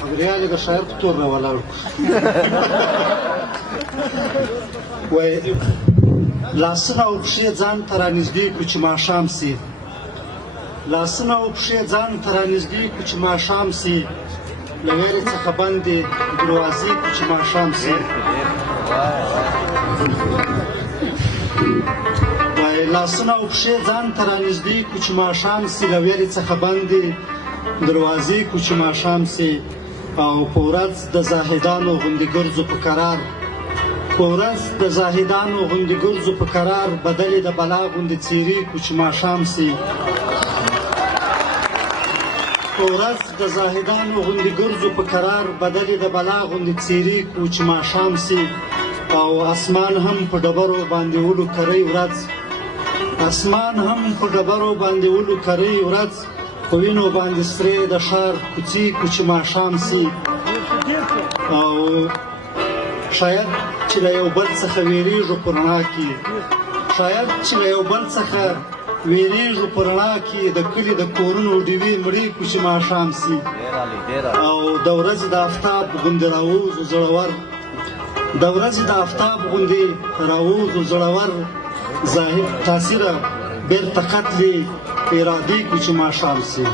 خبریالې د شاعر په تور راولاړ وایي لاسونه او پښې ځان ته رانږدې کړو چې ماښام سي لاسونه او پښې ځان ته رانږدې کړو چې ماښام سي له ویرې څخه بندې دروازې کړو چې ماښام سي وایي لاسونه او پښې ځان ته رانږدې کړو چې ماښام سي له ویرې څخه بندې دروازې کړو چې ماښام سي او په ورځ د زاهدانو غوندې ګرځو په قرار په ورځ د زاهدانو غوندې ګرځو په قرار بدلې د بلا غوندې څیرې کړو چې ماښام سي په ورځ د زاهدانو غوندې ګرځو په قرار بدلې د بلا غوندې څیرې کړو چې ماښام سي او اسمان هم په ډبرو باندې ولو کرۍ ورځ اسمان هم په ډبرو باندې ولو کرۍ ورځ په وینو باندې سرې د ښار کوڅې کړو چې ماښام سي او شاید چې له یو بل څخه ویریږو په رڼا کې شاید چې له یو بل څخه ویریږو په رڼا کې د کلي د کورونو ډیوې مړې کړو چې ماښام سي او د ورځې د آفتاب غوندې راووځو زړور د ورځې د آفتاب غوندې راووځو زړور ظاهر تاثیره بېرته قتلې ارادې کړو چې ماښام سي